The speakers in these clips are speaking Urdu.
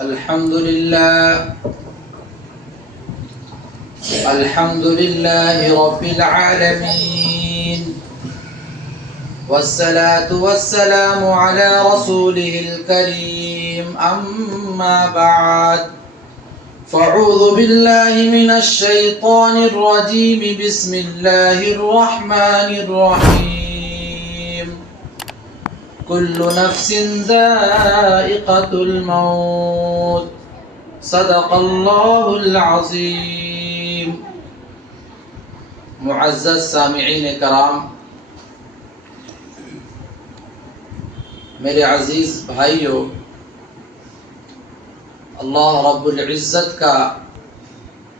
الحمد لله رب العالمين، والصلاة والسلام على رسوله الكريم، أما بعد، فأعوذ بالله من الشيطان الرجيم، بسم الله الرحمن الرحيم. كل نفس ذائقة الموت، صدق الله العظيم. معزز سامعین کرام، میرے عزیز بھائیوں، اللہ رب العزت کا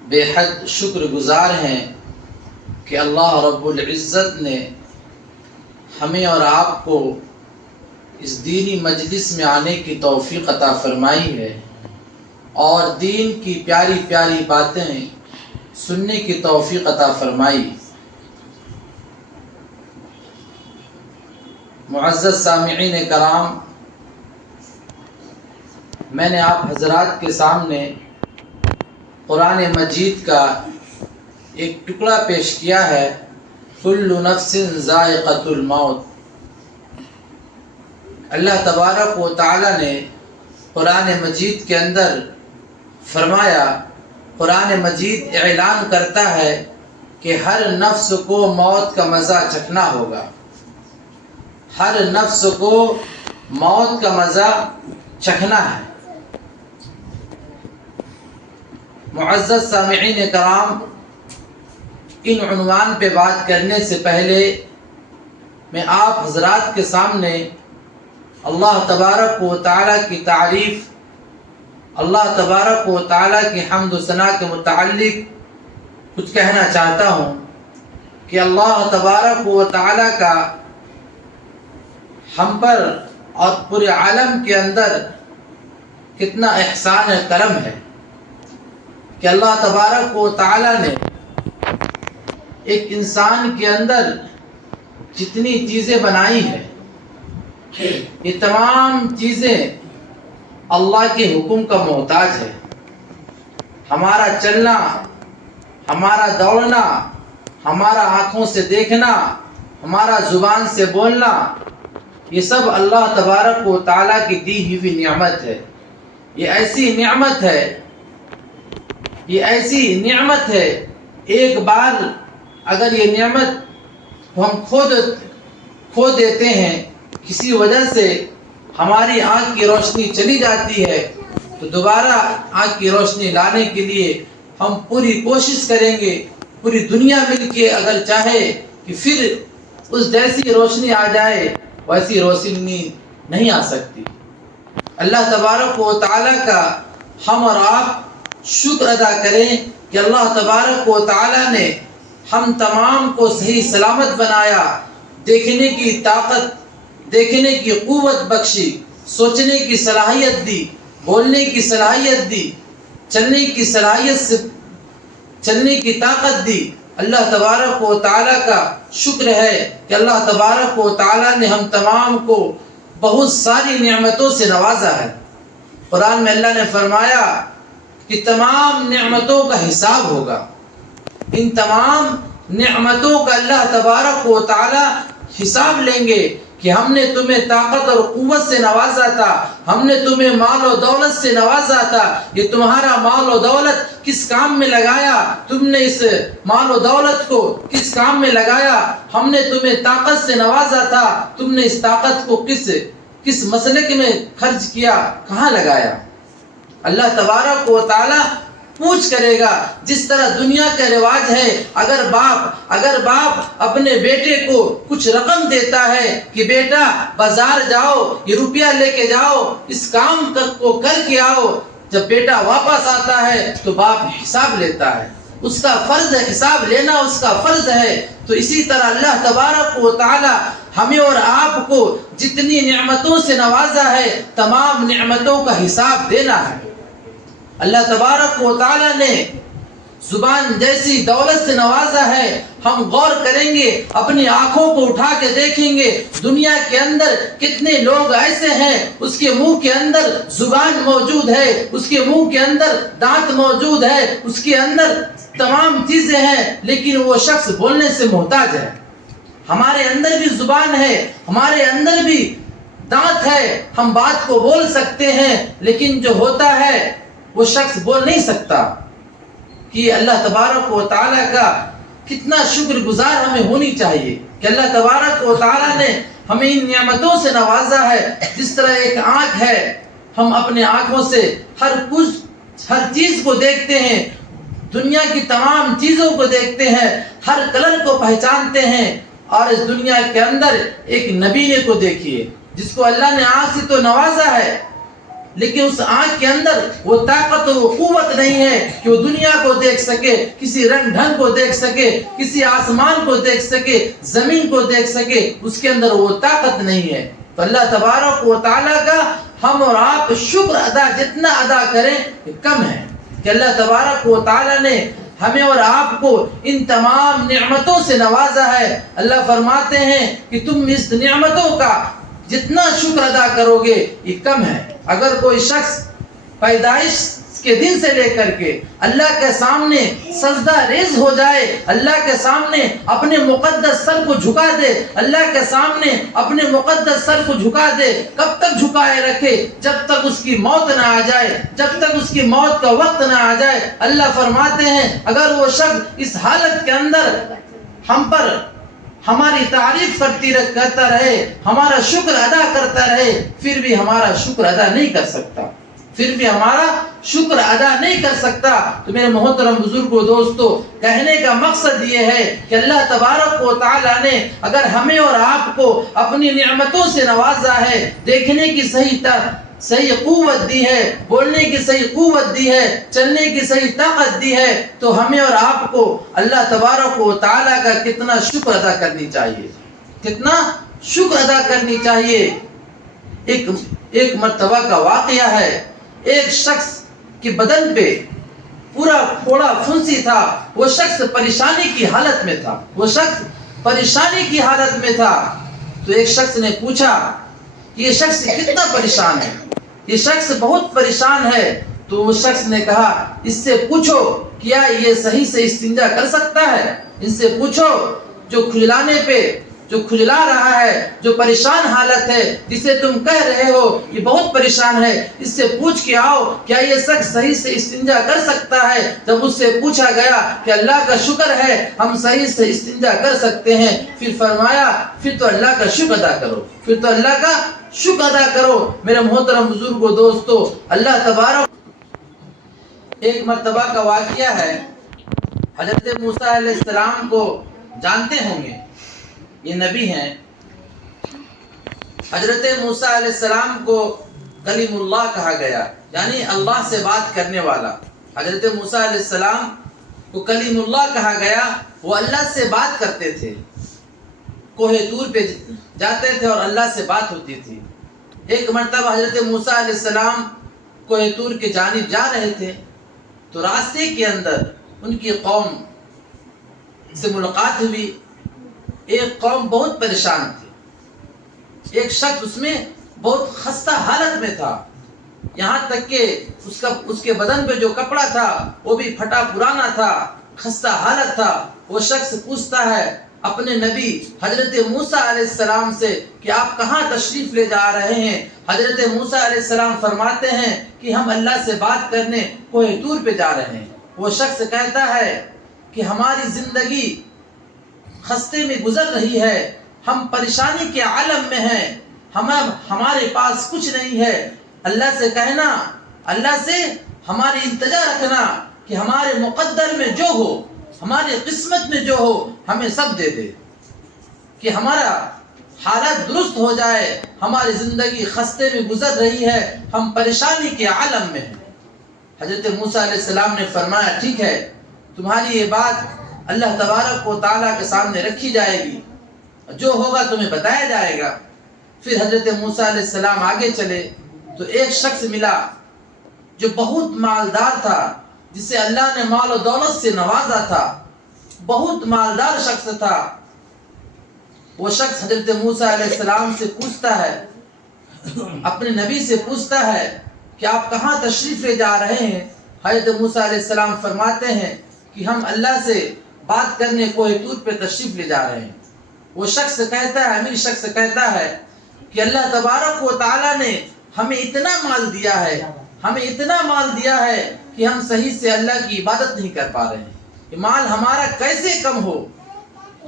بے حد شکر گزار ہیں کہ اللہ رب العزت نے ہمیں اور آپ کو اس دینی مجلس میں آنے کی توفیق عطا فرمائی ہے اور دین کی پیاری پیاری باتیں سننے کی توفیق عطا فرمائی. معزز سامعین کرام، میں نے آپ حضرات کے سامنے قرآن مجید کا ایک ٹکڑا پیش کیا ہے، کل نفس ذائقۃ الموت. اللہ تبارک و تعالی نے قرآن مجید کے اندر فرمایا، قرآن مجید اعلان کرتا ہے کہ ہر نفس کو موت کا مزہ چکھنا ہوگا، ہر نفس کو موت کا مزہ چکھنا ہے. معزز سامعین کرام، ان عنوان پہ بات کرنے سے پہلے میں آپ حضرات کے سامنے اللہ تبارک و تعالیٰ کی تعریف، اللہ تبارک و تعالیٰ کی حمد و ثنا کے متعلق کچھ کہنا چاہتا ہوں کہ اللہ تبارک و تعالیٰ کا ہم پر اور پورے عالم کے اندر کتنا احسان کرم ہے کہ اللہ تبارک و تعالیٰ نے ایک انسان کے اندر جتنی چیزیں بنائی ہیں، یہ تمام چیزیں اللہ کے حکم کا محتاج ہے. ہمارا چلنا، ہمارا دوڑنا، ہمارا آنکھوں سے دیکھنا، ہمارا زبان سے بولنا، یہ سب اللہ تبارک و تعالیٰ کی دی ہوئی نعمت ہے. یہ ایسی نعمت ہے، یہ ایسی نعمت ہے، ایک بار اگر یہ نعمت ہم کھو دیتے ہیں، کسی وجہ سے ہماری آنکھ کی روشنی چلی جاتی ہے، تو دوبارہ آنکھ کی روشنی لانے کے لیے ہم پوری کوشش کریں گے. پوری دنیا مل کے اگر چاہے کہ پھر اس جیسی روشنی آ جائے، ویسی روشنی نہیں آ سکتی. اللہ تبارک و تعالیٰ کا ہم اور آپ شکر ادا کریں کہ اللہ تبارک و تعالیٰ نے ہم تمام کو صحیح سلامت بنایا، دیکھنے کی طاقت، دیکھنے کی قوت بخشی، سوچنے کی صلاحیت دی، بولنے کی صلاحیت دی، چلنے کی صلاحیت سے چلنے کی طاقت دی. اللہ تبارک و تعالیٰ کا شکر ہے کہ اللہ تبارک و تعالیٰ نے ہم تمام کو بہت ساری نعمتوں سے نوازا ہے. قرآن میں اللہ نے فرمایا کہ تمام نعمتوں کا حساب ہوگا. ان تمام نعمتوں کا اللہ تبارک و تعالیٰ حساب لیں گے کہ ہم نے تمہیں طاقت اور قوت سے نوازا تھا، ہم نے تمہیں مال و دولت سے نوازا تھا، یہ تمہارا مال و دولت کس کام میں لگایا، تم نے اس مال و دولت کو کس کام میں لگایا، ہم نے تمہیں طاقت سے نوازا تھا، تم نے اس طاقت کو کس مسلک میں خرچ کیا، کہاں لگایا. اللہ تبارک و تعالی پوچھ کرے گا. جس طرح دنیا کا رواج ہے، اگر باپ اپنے بیٹے کو کچھ رقم دیتا ہے کہ بیٹا بازار جاؤ، یہ روپیہ لے کے جاؤ، اس کام کو کر کے آؤ، جب بیٹا واپس آتا ہے تو باپ حساب لیتا ہے. اس کا فرض ہے، حساب لینا اس کا فرض ہے. تو اسی طرح اللہ تبارک و تعالی ہمیں اور آپ کو جتنی نعمتوں سے نوازا ہے، تمام نعمتوں کا حساب دینا ہے. اللہ تبارک و تعالی نے زبان جیسی دولت سے نوازا ہے، ہم غور کریں گے، اپنی آنکھوں کو اٹھا کے دیکھیں گے دنیا کے اندر کتنے لوگ ایسے ہیں اس کے منہ کے اندر زبان موجود ہے، اس کے منہ کے اندر دانت موجود ہے، اس کے اندر تمام چیزیں ہیں، لیکن وہ شخص بولنے سے محتاج ہے۔ ہمارے اندر بھی زبان ہے، ہمارے اندر بھی دانت ہے، ہم بات کو بول سکتے ہیں، لیکن جو ہوتا ہے وہ شخص بول نہیں سکتا۔ کہ اللہ تبارک و تعالیٰ کا کتنا شکر گزار ہمیں ہونی چاہیے کہ اللہ تبارک و تعالیٰ نے ہمیں ان نعمتوں سے نوازا ہے۔ جس طرح ایک آنکھ ہے، ہم اپنے آنکھوں سے ہر چیز کو دیکھتے ہیں، دنیا کی تمام چیزوں کو دیکھتے ہیں، ہر کلر کو پہچانتے ہیں۔ اور اس دنیا کے اندر ایک نبی کو دیکھیے جس کو اللہ نے آنکھ سے تو نوازا ہے، لیکن اس آنکھ کے اندر وہ طاقت اور وہ قوت نہیں ہے کہ وہ دنیا کو دیکھ سکے، کسی رنگ ڈھنگ کو دیکھ سکے، کسی آسمان کو دیکھ سکے، زمین کو دیکھ سکے، اس کے اندر وہ طاقت نہیں ہے۔ تو اللہ تبارک و تعالیٰ کا ہم اور آپ شکر ادا جتنا ادا کریں کم ہے کہ اللہ تبارک و تعالیٰ نے ہمیں اور آپ کو ان تمام نعمتوں سے نوازا ہے۔ اللہ فرماتے ہیں کہ تم اس نعمتوں کا جتنا شکر ادا کرو گے یہ کم ہے۔ اگر کوئی شخص پیدائش کے دن سے لے کر کے اللہ کے سامنے سجدہ ریز ہو جائے، اللہ کے سامنے اپنے مقدس سر کو جھکا دے، اللہ کے سامنے اپنے مقدس سر کو جھکا دے، کب تک جھکائے رکھے؟ جب تک اس کی موت نہ آ جائے، جب تک اس کی موت کا وقت نہ آ جائے۔ اللہ فرماتے ہیں اگر وہ شخص اس حالت کے اندر ہم پر ہماری تعریف کرتا رہے، ہمارا شکر ادا کرتا رہے، پھر بھی ہمارا شکر ادا نہیں کر سکتا، پھر بھی ہمارا شکر ادا نہیں کر سکتا۔ تو میرے محترم بزرگوں، دوستو، کہنے کا مقصد یہ ہے کہ اللہ تبارک و تعالیٰ نے اگر ہمیں اور آپ کو اپنی نعمتوں سے نوازا ہے، دیکھنے کی صحیح قوت دی ہے، بولنے کی صحیح قوت دی ہے، چلنے کی صحیح طاقت دی ہے، تو ہمیں اور آپ کو اللہ تبارک و تعالیٰ کا کتنا شکر ادا کرنی چاہیے، کتنا شکر ادا کرنی چاہیے۔ ایک مرتبہ کا واقعہ ہے، ایک شخص کے بدن پہ پورا پھوڑا پھنسی تھا، وہ شخص پریشانی کی حالت میں تھا، وہ شخص پریشانی کی حالت میں تھا۔ تو ایک شخص نے پوچھا کہ یہ شخص کتنا پریشان ہے، یہ شخص بہت پریشان ہے۔ تو اس شخص نے کہا اس سے پوچھو کیا یہ صحیح سے استنجا کر سکتا ہے، اس سے پوچھو جو کھجلا رہا ہے، جو پریشان حالت ہے، جسے تم کہہ رہے ہو یہ بہت پریشان ہے، اس سے پوچھ کے آؤ کیا یہ شخص صحیح سے استنجا کر سکتا ہے۔ جب اس سے پوچھا گیا کہ اللہ کا شکر ہے ہم صحیح سے استنجا کر سکتے ہیں، پھر فرمایا پھر تو اللہ کا شکر ادا کرو، پھر تو اللہ کا شکر ادا کرو۔ میرے محترم بزرگوں، دوستو، اللہ تبارک ایک مرتبہ کا واقعہ ہے، حضرت موسیٰ علیہ السلام کو جانتے ہوں گے، یہ نبی ہیں۔ حضرت موسیٰ علیہ السلام کو کلیم اللہ کہا گیا، یعنی اللہ سے بات کرنے والا۔ حضرت موسیٰ علیہ السلام کو کلیم اللہ کہا گیا، وہ اللہ سے بات کرتے تھے، کوہ طور پہ جاتے تھے اور اللہ سے بات ہوتی تھی۔ ایک مرتبہ حضرت موسیٰ علیہ السلام کوہ طور کی جانب جا رہے تھے، تو راستے کے اندر ان کی قوم سے ملاقات ہوئی۔ ایک قوم بہت پریشان تھی، ایک شخص اس میں بہت خستہ حالت میں تھا، یہاں تک کہ اس کے بدن پہ جو کپڑا تھا وہ بھی پھٹا پرانا تھا، خستہ حالت تھا۔ وہ شخص پوچھتا ہے اپنے نبی حضرت موسیٰ علیہ السلام سے کہ آپ کہاں تشریف لے جا رہے ہیں؟ حضرت موسیٰ علیہ السلام فرماتے ہیں کہ ہم اللہ سے بات کرنے کوہ طور پہ جا رہے ہیں۔ وہ شخص کہتا ہے کہ ہماری زندگی خستے میں گزر رہی ہے، ہم پریشانی کے عالم میں ہیں، ہمارے پاس کچھ نہیں ہے۔ اللہ سے کہنا، اللہ سے ہماری التجا رکھنا کہ ہمارے مقدر میں جو ہو، ہماری قسمت میں جو ہو ہمیں سب دے دے، کہ ہمارا حالت درست ہو جائے۔ ہماری زندگی خستے میں گزر رہی ہے، ہم پریشانی کے عالم میں ہیں۔ حضرت موسیٰ علیہ السلام نے فرمایا ٹھیک ہے، تمہاری یہ بات اللہ تبارک و تعالیٰ کے سامنے رکھی جائے گی، جو ہوگا تمہیں بتایا جائے گا۔ پھر حضرت موسیٰ علیہ السلام آگے چلے تو ایک شخص ملا جو بہت مالدار تھا، جسے اللہ نے مال و دولت سے نوازا تھا، بہت مالدار شخص تھا، وہ شخص حضرت موسیٰ علیہ السلام سے پوچھتا ہے، اپنے نبی سے پوچھتا ہے کہ آپ کہاں تشریف لے جا رہے ہیں؟ حضرت موسیٰ علیہ السلام فرماتے ہیں کہ ہم اللہ سے بات کرنے کوہ طور پہ تشریف لے جا رہے ہیں۔ وہ شخص کہتا ہے، امیر شخص کہتا ہے کہ اللہ تبارک و تعالیٰ نے ہمیں اتنا مال دیا ہے، ہمیں اتنا مال دیا ہے کہ ہم صحیح سے اللہ کی عبادت نہیں کر پا رہے ہیں، یہ مال ہمارا کیسے کم ہو؟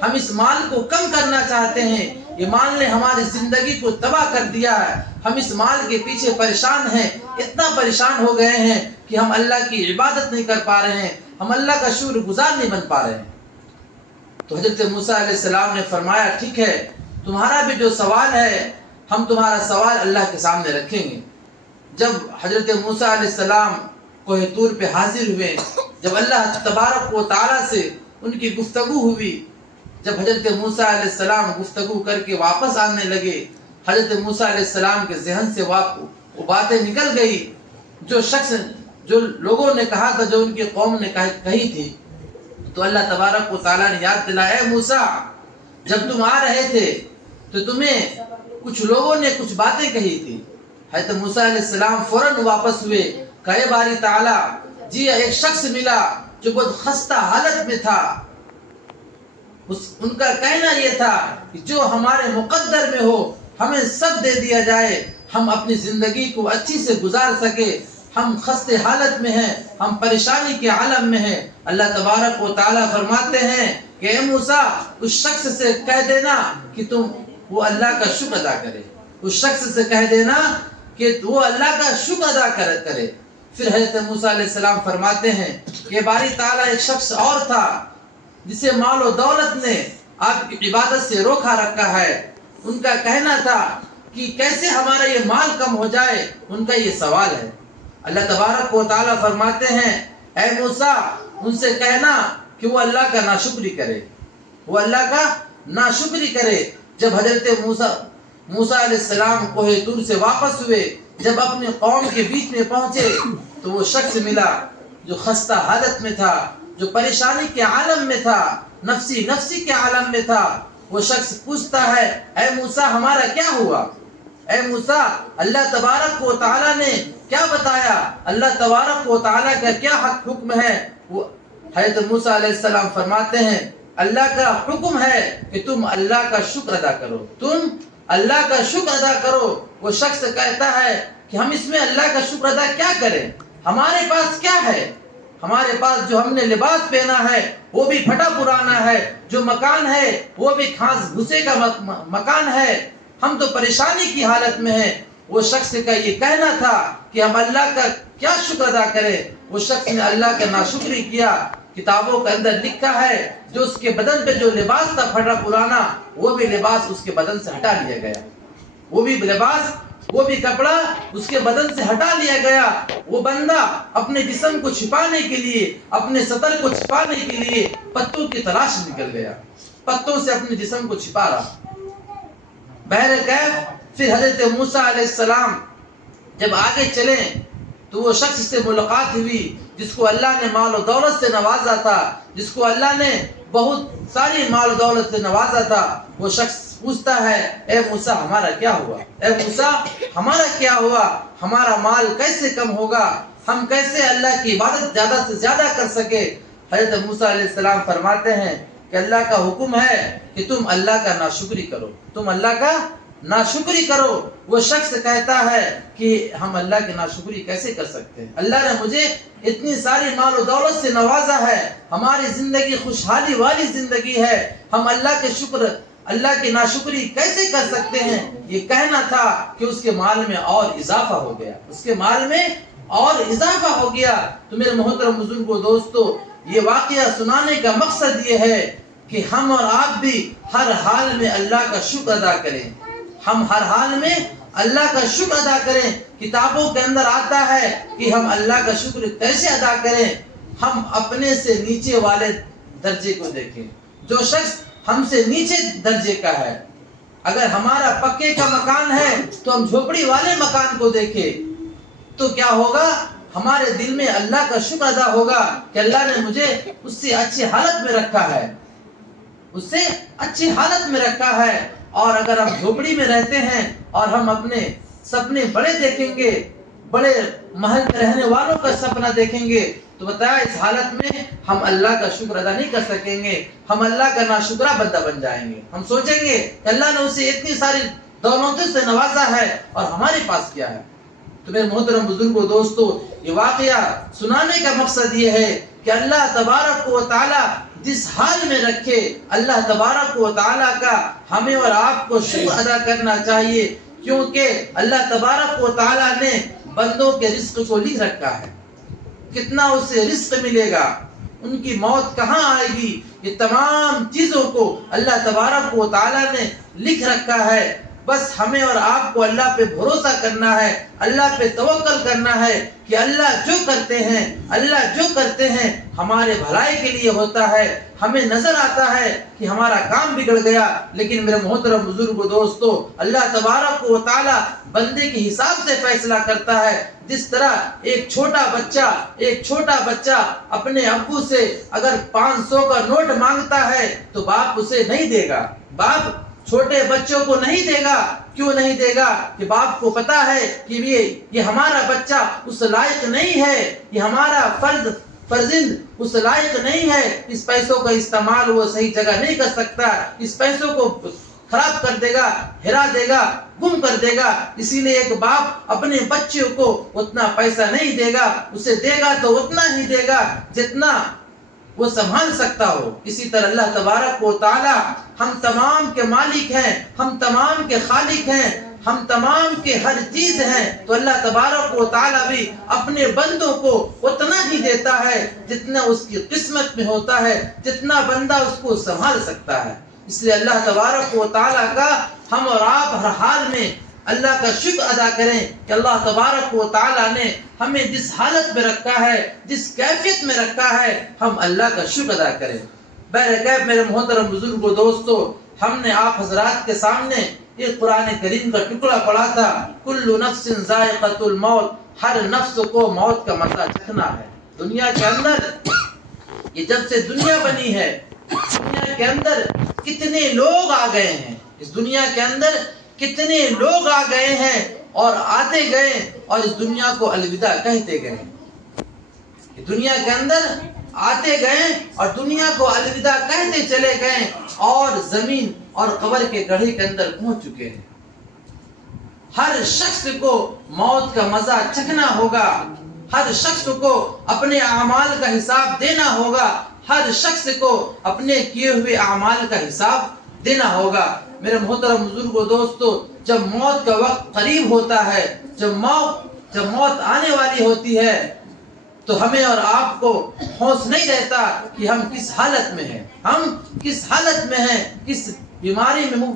ہم اس مال کو کم کرنا چاہتے ہیں، یہ مال نے ہماری زندگی کو تباہ کر دیا ہے، ہم اس مال کے پیچھے پریشان ہیں، اتنا پریشان ہو گئے ہیں کہ ہم اللہ کی عبادت نہیں کر پا رہے ہیں، ہم اللہ کا شکر گزار نہیں بن پا رہے ہیں۔ تو حضرت موسیٰ علیہ السلام نے فرمایا ٹھیک ہے، تمہارا بھی جو سوال ہے ہم تمہارا سوال اللہ کے سامنے رکھیں گے۔ جب حضرت موسیٰ علیہ السلام کوہ طور پہ حاضر ہوئے، جب اللہ تبارک و تعالیٰ سے ان کی گفتگو ہوئی، جب حضرت موسیٰ علیہ السلام گفتگو کر کے واپس آنے لگے، حضرت موسیٰ علیہ السلام کے ذہن سے وہ باتیں نکل گئی جو لوگوں نے کہا تھا، جو ان کی قوم نے کہی تھی۔ تو اللہ تبارک و تعالیٰ نے یاد دلایا، اے موسیٰ جب تم آ رہے تھے تو تمہیں کچھ لوگوں نے کچھ باتیں کہی تھی۔ حضرت موسیٰ علیہ السلام فوراً واپس ہوئے، کہے باری تعالیٰ جی ایک شخص ملا جو بہت خستہ حالت میں تھا، ان کا کہنا یہ تھا کہ جو ہمارے مقدر میں ہو ہمیں سب دے دیا جائے، ہم اپنی زندگی کو اچھی سے گزار سکے، ہم خستہ حالت میں ہیں، ہم پریشانی کے عالم میں ہیں۔ اللہ تبارک و تعالیٰ فرماتے ہیں کہ اے موسیٰ اس شخص سے کہہ دینا کہ وہ اللہ کا شکر ادا کرے، اس شخص سے کہہ دینا کہ وہ اللہ کا شکر ادا کرے۔ پھر حضرت موسیٰ علیہ السلام فرماتے ہیں کہ باری تعالیٰ ایک شخص اور تھا جسے مال و دولت نے آپ کی عبادت سے روکا رکھا ہے، ان کا کہنا تھا کہ کیسے ہمارا یہ مال کم ہو جائے، ان کا یہ سوال ہے۔ اللہ تبارک و تعالیٰ فرماتے ہیں اے موسیٰ ان سے کہنا کہ وہ اللہ کا ناشکری کرے، وہ اللہ کا ناشکری کرے۔ جب حضرت موسیٰ علیہ السلام کوہ طور سے واپس ہوئے، جب اپنے قوم کے بیچ میں پہنچے تو وہ شخص ملا جو خستہ حالت میں تھا، جو پریشانی کے عالم میں تھا، نفسی کے عالم میں تھا۔ وہ شخص پوچھتا ہے اے موسیٰ ہمارا کیا ہوا؟ اے موسیٰ اللہ تبارک و تعالیٰ نے کیا بتایا؟ اللہ تبارک و تعالیٰ کا کیا حکم ہے؟ حضرت موسیٰ علیہ السلام فرماتے ہیں اللہ کا حکم ہے کہ تم اللہ کا شکر ادا کرو، تم اللہ کا شکر ادا کرو۔ وہ شخص کہتا ہے کہ ہم اس میں اللہ کا شکر ادا کیا کریں؟ ہمارے پاس کیا ہے؟ ہمارے پاس جو ہم نے لباس پہنا ہے وہ بھی پھٹا پرانا ہے، جو مکان ہے وہ بھی گھاس بھوسے کا مکان ہے، ہم تو پریشانی کی حالت میں ہیں۔ وہ شخص کا یہ کہنا تھا کہ ہم اللہ کا کیا شکر ادا کریں؟ وہ شخص نے اللہ کا ناشکری کیا۔ کتابوں کے اندر لکھا ہے جو اس کے بدن پہ جو لباس تھا پھٹا پرانا، وہ بھی لباس اس کے بدن سے ہٹا لیا گیا، وہ بھی لباس، وہ بھی کپڑا اس کے بدن سے ہٹا لیا گیا۔ وہ بندہ اپنے جسم کو چھپانے کے لیے، اپنے سطر کو چھپانے کے لیے پتوں کی تلاش نکل گیا، پتوں سے اپنے جسم کو چھپا رہا۔ بہرکیف پھر حضرت موسیٰ علیہ السلام جب آگے چلے تو وہ شخص سے ملاقات ہوئی جس کو اللہ نے مال و دولت سے نوازا تھا، جس کو اللہ نے بہت ساری مال و دولت سے نوازا تھا۔ وہ شخص پوچھتا ہے اے موسیٰ ہمارا کیا ہوا؟ اے موسیٰ ہمارا کیا ہوا؟ ہمارا مال کیسے کم ہوگا؟ ہم کیسے اللہ کی عبادت زیادہ سے زیادہ کر سکے؟ حضرت موسیٰ علیہ السلام فرماتے ہیں کہ اللہ کا حکم ہے کہ تم اللہ کا ناشکری کرو، تم اللہ کا ناشکری کرو۔ وہ شخص کہتا ہے کہ ہم اللہ کی ناشکری کیسے کر سکتے ہیں؟ اللہ نے مجھے اتنی ساری مال و دولت سے نوازا ہے، ہماری زندگی خوشحالی والی زندگی ہے، ہم اللہ کے شکر، اللہ کی ناشکری کیسے کر سکتے ہیں؟ یہ کہنا تھا کہ اس کے مال میں اور اضافہ ہو گیا، اس کے مال میں اور اضافہ ہو گیا۔ تو میرے محترم بزرگوں دوستو، یہ واقعہ سنانے کا مقصد یہ ہے کہ ہم اور آپ بھی ہر حال میں اللہ کا شکر ادا کریں، ہم ہر حال میں اللہ کا شکر ادا کریں۔ کتابوں کے اندر آتا ہے کہ ہم اللہ کا شکر کیسے ادا کریں؟ ہم اپنے سے نیچے والے درجے کو دیکھیں۔ جو شخص ہم سے نیچے درجے کا ہے، اگر ہمارا پکے کا مکان ہے تو ہم جھوپڑی والے مکان کو دیکھیں تو کیا ہوگا؟ ہمارے دل میں اللہ کا شکر ادا ہوگا کہ اللہ نے مجھے اس سے اچھی حالت میں رکھا ہے، اس سے اچھی حالت میں رکھا ہے۔ اور اگر ہم جھوپڑی میں رہتے ہیں اور ہم اپنے سپنے بڑے دیکھیں گے، بڑے محل میں رہنے والوں کا سپنا دیکھیں گے، تو بتایا اس حالت میں ہم اللہ کا شکر ادا نہیں کر سکیں گے، ہم اللہ کا ناشکرہ بندہ بن جائیں گے۔ ہم سوچیں گے کہ اللہ نے اسے اتنی ساری دولتوں سے نوازا ہے اور ہمارے پاس کیا ہے۔ تو میرے محترم بزرگوں، دوستو، یہ واقعہ سنانے کا مقصد یہ ہے کہ اللہ تبارک و تعالی جس حال میں رکھے، اللہ تبارک و تعالی کا ہمیں اور آپ کو شکر ادا کرنا چاہیے، کیونکہ اللہ تبارک و تعالی نے بندوں کے رزق کو لکھ رکھا ہے، کتنا اسے رزق ملے گا، ان کی موت کہاں آئے گی، یہ تمام چیزوں کو اللہ تبارک و تعالی نے لکھ رکھا ہے۔ بس ہمیں اور آپ کو اللہ پہ بھروسہ کرنا ہے، اللہ پہ توکل کرنا ہے کہ اللہ جو کرتے ہیں ہمارے بھلائی کے لیے ہوتا ہے۔ ہمیں نظر آتا ہے کہ ہمارا کام بگڑ گیا، لیکن میرے محترم بزرگ دوستو، اللہ تبارک و تعالی بندے کے حساب سے فیصلہ کرتا ہے۔ جس طرح ایک چھوٹا بچہ اپنے ابو سے اگر 500 کا نوٹ مانگتا ہے تو باپ اسے نہیں دے گا، باپ چھوٹے بچوں کو نہیں دے گا۔ کیوں نہیں دے گا؟ کہ باپ کو پتا ہے کہ یہ ہمارا بچہ اس لائق نہیں ہے، یہ ہمارا فرزند اس لائق نہیں ہے، اس پیسوں کا استعمال وہ صحیح جگہ نہیں کر سکتا، اس پیسوں کو خراب کر دے گا، ہرا دے گا، گم کر دے گا۔ اسی لیے ایک باپ اپنے بچوں کو اتنا پیسہ نہیں دے گا، اسے دے گا تو اتنا ہی دے گا جتنا وہ سنبھال سکتا ہو۔ اسی طرح اللہ تبارک و تعالی ہم تمام کے مالک ہیں، ہم تمام کے خالق ہیں، ہم تمام کے ہر چیز ہیں، تو اللہ تبارک و تعالی بھی اپنے بندوں کو اتنا ہی دیتا ہے جتنا اس کی قسمت میں ہوتا ہے، جتنا بندہ اس کو سنبھال سکتا ہے۔ اس لیے اللہ تبارک و تعالی کا ہم اور آپ ہر حال میں اللہ کا شکر ادا کریں کہ اللہ تبارک و تعالی نے ہمیں جس حالت میں رکھا ہے، جس کیفیت میں رکھا ہے، ہم اللہ کا شکر ادا کریں۔ بہرکیف میرے محترم بزرگوں، دوستو، ہم نے آپ حضرات کے سامنے ایک قرآن کریم کا ٹکڑا پڑھا تھا، کل نفس ذائقۃ الموت، ہر نفس کو موت کا مزہ چکھنا ہے۔ دنیا کے اندر یہ جب سے دنیا بنی ہے، دنیا کے اندر کتنے لوگ آ گئے ہیں، اس دنیا کے اندر کتنے لوگ آ گئے ہیں اور آتے گئے اور اس دنیا کو الوداع کہتے گئے۔ دنیا کے اندر آتے گئے اور دنیا کو الوداع کہتے چلے گئے اور زمین اور قبر کے گڑھے کے اندر پہنچ چکے ہیں۔ ہر شخص کو موت کا مزہ چکھنا ہوگا، ہر شخص کو اپنے اعمال کا حساب دینا ہوگا، ہر شخص کو اپنے کیے ہوئے اعمال کا حساب دینا ہوگا۔ میرے محترم بزرگوں، دوستو، جب موت کا وقت قریب ہوتا ہے، جب موت آنے والی ہوتی ہے، تو ہمیں اور آپ کو ہوش نہیں رہتا کہ ہم کس حالت میں ہیں، ہم کس حالت میں ہیں، کس بیماری میں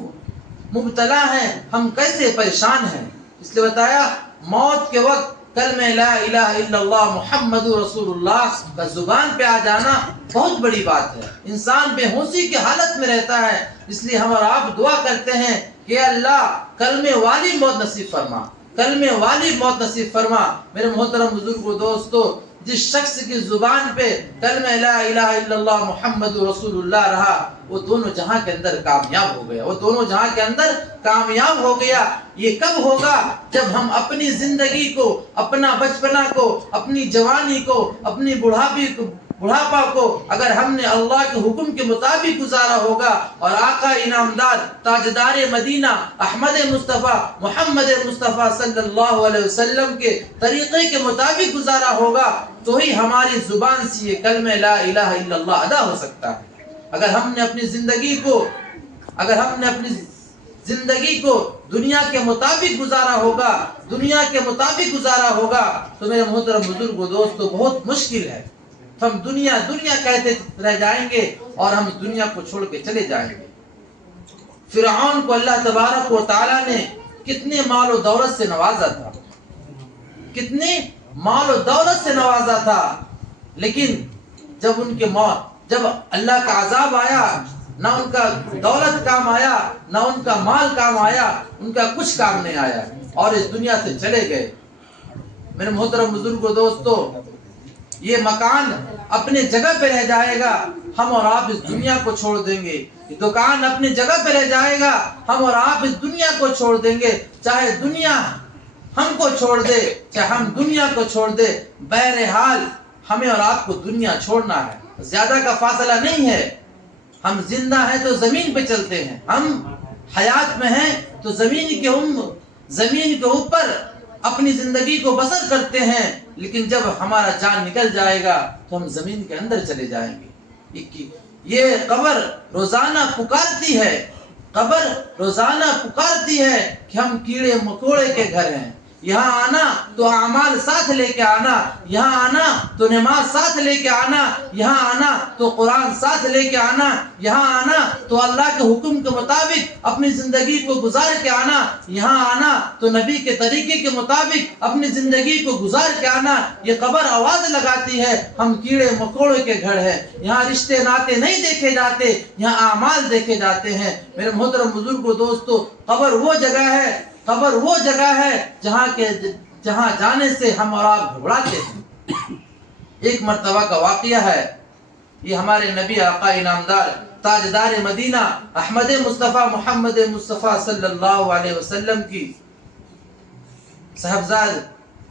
مبتلا ہیں، ہم کیسے پریشان ہیں۔ اس لیے بتایا موت کے وقت کلمہ لا الہ الا اللہ محمد رسول اللہ کا زبان پہ آ جانا بہت بڑی بات ہے۔ انسان بے ہوشی کی حالت میں رہتا ہے، اس لیے ہم اور آپ دعا کرتے ہیں کہ اللہ کلمے والی موت نصیب فرما، کلمے والی موت نصیب فرما۔ میرے محترم بزرگوں، دوستو، جس شخص کی زبان پہ کلمہ لا الہ الا اللہ محمد رسول اللہ رہا، وہ دونوں جہاں کے اندر کامیاب ہو گیا، وہ دونوں جہاں کے اندر کامیاب ہو گیا۔ یہ کب ہوگا؟ جب ہم اپنی زندگی کو، اپنا بچپنا کو، اپنی جوانی کو، اپنی بڑھاپا کو اگر ہم نے اللہ کے حکم کے مطابق گزارا ہوگا اور آقا انعامدار تاجدار مدینہ احمد مصطفیٰ محمد مصطفیٰ صلی اللہ علیہ وسلم کے طریقے کے مطابق گزارا ہوگا، تو ہی ہماری زبان سے یہ کلمہ لا الہ الا اللہ ادا ہو سکتا ہے۔ اگر ہم نے اپنی زندگی کو دنیا کے مطابق گزارا ہوگا تو میرے محترم بزرگوں، دوستو، بہت مشکل ہے۔ ہم دنیا کہتے رہ جائیں گے اور ہم اس دنیا کو چھوڑ کے چلے جائیں گے۔ فرعون کو اللہ تبارک و تعالی نے کتنے مال و دولت سے نوازا تھا، کتنے مال و دولت سے نوازا تھا، لیکن جب اللہ کا عذاب آیا، نہ ان کا دولت کام آیا، نہ ان کا مال کام آیا، ان کا کچھ کام نہیں آیا اور اس دنیا سے چلے گئے۔ میرے محترم بزرگوں دوستو، یہ مکان اپنے جگہ پہ رہ جائے گا، ہم اور آپ اس دنیا کو چھوڑ دیں گے۔ یہ دکان اپنی جگہ پہ رہ جائے گا، ہم اور آپ اس دنیا کو چھوڑ دیں گے۔ چاہے دنیا ہم کو چھوڑ دے، چاہے ہم دنیا کو چھوڑ دے، بہرحال ہمیں اور آپ کو دنیا چھوڑنا ہے۔ زیادہ کا فاصلہ نہیں ہے۔ ہم زندہ ہیں تو زمین پہ چلتے ہیں، ہم حیات میں ہیں تو زمین کے اوپر اپنی زندگی کو بسر کرتے ہیں، لیکن جب ہمارا جان نکل جائے گا تو ہم زمین کے اندر چلے جائیں گے۔ یہ قبر روزانہ پکارتی ہے، قبر روزانہ پکارتی ہے کہ ہم کیڑے مکوڑے کے گھر ہیں۔ یہاں آنا تو اعمال ساتھ لے کے آنا، یہاں آنا تو نماز ساتھ لے کے آنا، یہاں آنا تو قرآن ساتھ لے کے آنا، یہاں آنا تو اللہ کے حکم کے مطابق اپنی زندگی کو گزار کے آنا، یہاں آنا تو نبی کے طریقے کے مطابق اپنی زندگی کو گزار کے آنا۔ یہ قبر آواز لگاتی ہے، ہم کیڑے مکوڑے کے گھر ہیں۔ یہاں رشتے ناتے نہیں دیکھے جاتے، یہاں اعمال دیکھے جاتے ہیں۔ میرے محترم بزرگوں دوستو، قبر وہ جگہ ہے، قبر وہ جگہ ہے جہاں جانے سے ہم اور آپ گھبراتے ہیں۔ ایک مرتبہ کا واقعہ ہے، یہ ہمارے نبی آقا انعامدار تاجدار مدینہ احمد مصطفیٰ محمد مصطفیٰ صلی اللہ علیہ وسلم کی صاحبزاد،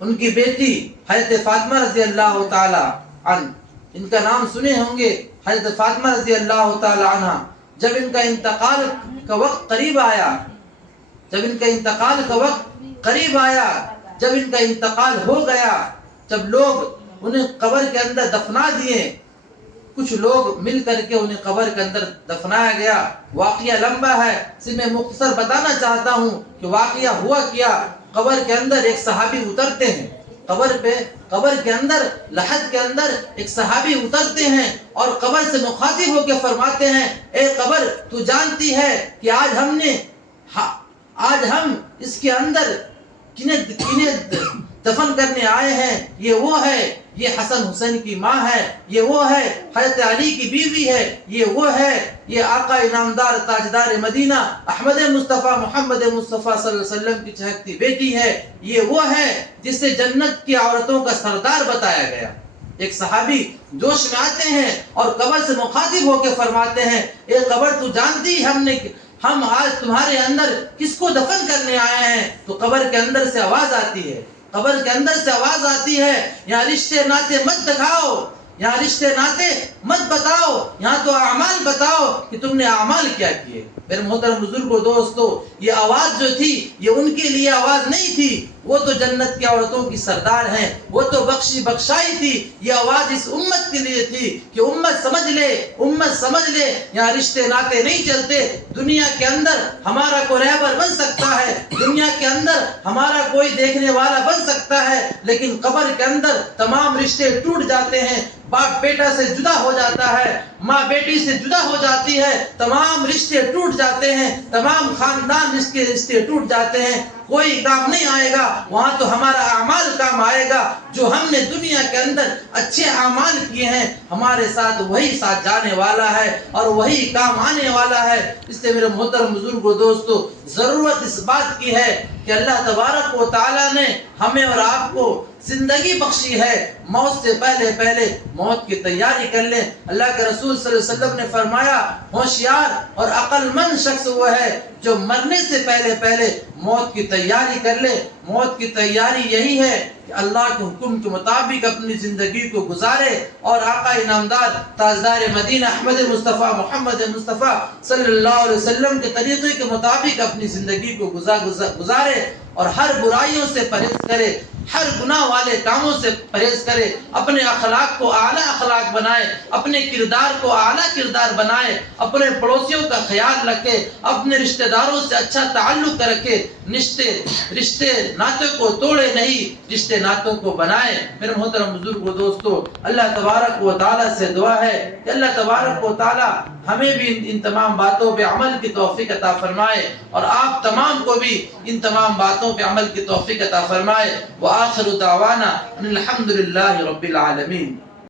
ان کی بیٹی حضرت فاطمہ رضی اللہ تعالی عنہ، ان کا نام سنے ہوں گے، حضرت فاطمہ رضی اللہ تعالی عنہ، جب ان کا انتقال کا وقت قریب آیا، جب ان کا انتقال کا وقت قریب آیا، جب ان کا انتقال ہو گیا، جب لوگ انہیں قبر کے اندر دفنا دیے، کچھ لوگ مل کر کے انہیں قبر کے اندر دفنایا گیا۔ واقعہ لمبا ہے، صرف میں مختصر بتانا چاہتا ہوں کہ واقعہ ہوا کیا۔ قبر کے اندر ایک صحابی اترتے ہیں، قبر کے اندر، لحد کے اندر ایک صحابی اترتے ہیں اور قبر سے مخاطب ہو کے فرماتے ہیں، اے قبر، تو جانتی ہے کہ آج ہم اس کے اندر کنہیں دفن کرنے آئے ہیں؟ یہ وہ ہے، یہ حسن حسین کی ماں ہے، یہ وہ ہے حضرت علی کی بیوی ہے، یہ وہ ہے، یہ آقا انعامدار تاجدار مدینہ احمد مصطفیٰ محمد مصطفیٰ صلی اللہ علیہ وسلم کی چہکتی بیٹی ہے، یہ وہ ہے جسے جنت کی عورتوں کا سردار بتایا گیا۔ ایک صحابی جوش میں آتے ہیں اور قبر سے مخاطب ہو کے فرماتے ہیں، اے قبر، تو جانتی ہم آج تمہارے اندر کس کو دفن کرنے آئے ہیں؟ تو قبر کے اندر سے آواز آتی ہے، قبر کے اندر سے آواز آتی ہے، یہاں رشتے ناتے مت دکھاؤ، یہاں رشتے ناتے مت بتاؤ، یہاں تو اعمال بتاؤ کہ تم نے اعمال کیا کیے۔ میرے محترم بزرگوں دوستو، یہ آواز جو تھی یہ ان کے لیے آواز نہیں تھی، وہ تو جنت کی عورتوں کی سردار ہیں، وہ تو بخشائی تھی۔ یہ آواز اس امت کے لیے تھی کہ امت سمجھ لے، یہاں رشتے ناتے نہیں چلتے۔ دنیا کے اندر ہمارا کوئی رہبر بن سکتا ہے، دنیا کے اندر ہمارا کوئی دیکھنے والا بن سکتا ہے، لیکن قبر کے اندر تمام رشتے ٹوٹ جاتے ہیں۔ باپ بیٹا سے جدا ہو جاتا ہے، ماں بیٹی سے جدا ہو جاتی ہے، تمام رشتے ٹوٹ جاتے ہیں، تمام خاندان کے رشتے ٹوٹ جاتے ہیں۔ کوئی کام نہیں آئے گا، وہاں تو ہمارا اعمال کام آئے گا۔ جو ہم نے دنیا کے اندر اچھے اعمال کیے ہیں، ہمارے ساتھ وہی ساتھ جانے والا ہے اور وہی کام آنے والا ہے۔ اس لیے میرے محترم بزرگوں دوستو، ضرورت اس بات کی ہے کہ اللہ تبارک و تعالیٰ نے ہمیں اور آپ کو زندگی بخشی ہے، موت سے پہلے موت کی تیاری کر لیں۔ اللہ کے رسول صلی اللہ علیہ وسلم نے فرمایا، ہوشیار اور عقل مند شخص وہ ہے جو مرنے سے پہلے موت کی تیاری کر لے۔ موت کی تیاری یہی ہے کہ اللہ کے حکم کے مطابق اپنی زندگی کو گزارے اور آقا انعامدار تاجدار مدینہ احمد مصطفیٰ محمد مصطفیٰ صلی اللہ علیہ وسلم کے طریقے کے مطابق اپنی زندگی کو گزارے اور ہر برائیوں سے پرہیز کرے، ہر گناہ والے کاموں سے پرہیز کرے، اپنے اخلاق کو اعلیٰ اخلاق بنائے، اپنے کردار کو اعلیٰ کردار بنائے، اپنے پڑوسیوں کا خیال رکھے، اپنے رشتہ داروں سے اچھا تعلق رکھے، رشتے ناطوں کو توڑے نہیں، رشتے ناطوں کو بنائے۔ میرے محترم بزرگوں دوستو، اللہ تبارک و تعالیٰ سے دعا ہے کہ اللہ تبارک و تعالیٰ ہمیں بھی ان تمام باتوں پہ عمل کی توفیق عطا فرمائے اور آپ تمام کو بھی ان تمام باتوں پہ عمل کی توفیق عطا فرمائے۔ وآخر دعوانا ان الحمد للہ رب العالمین۔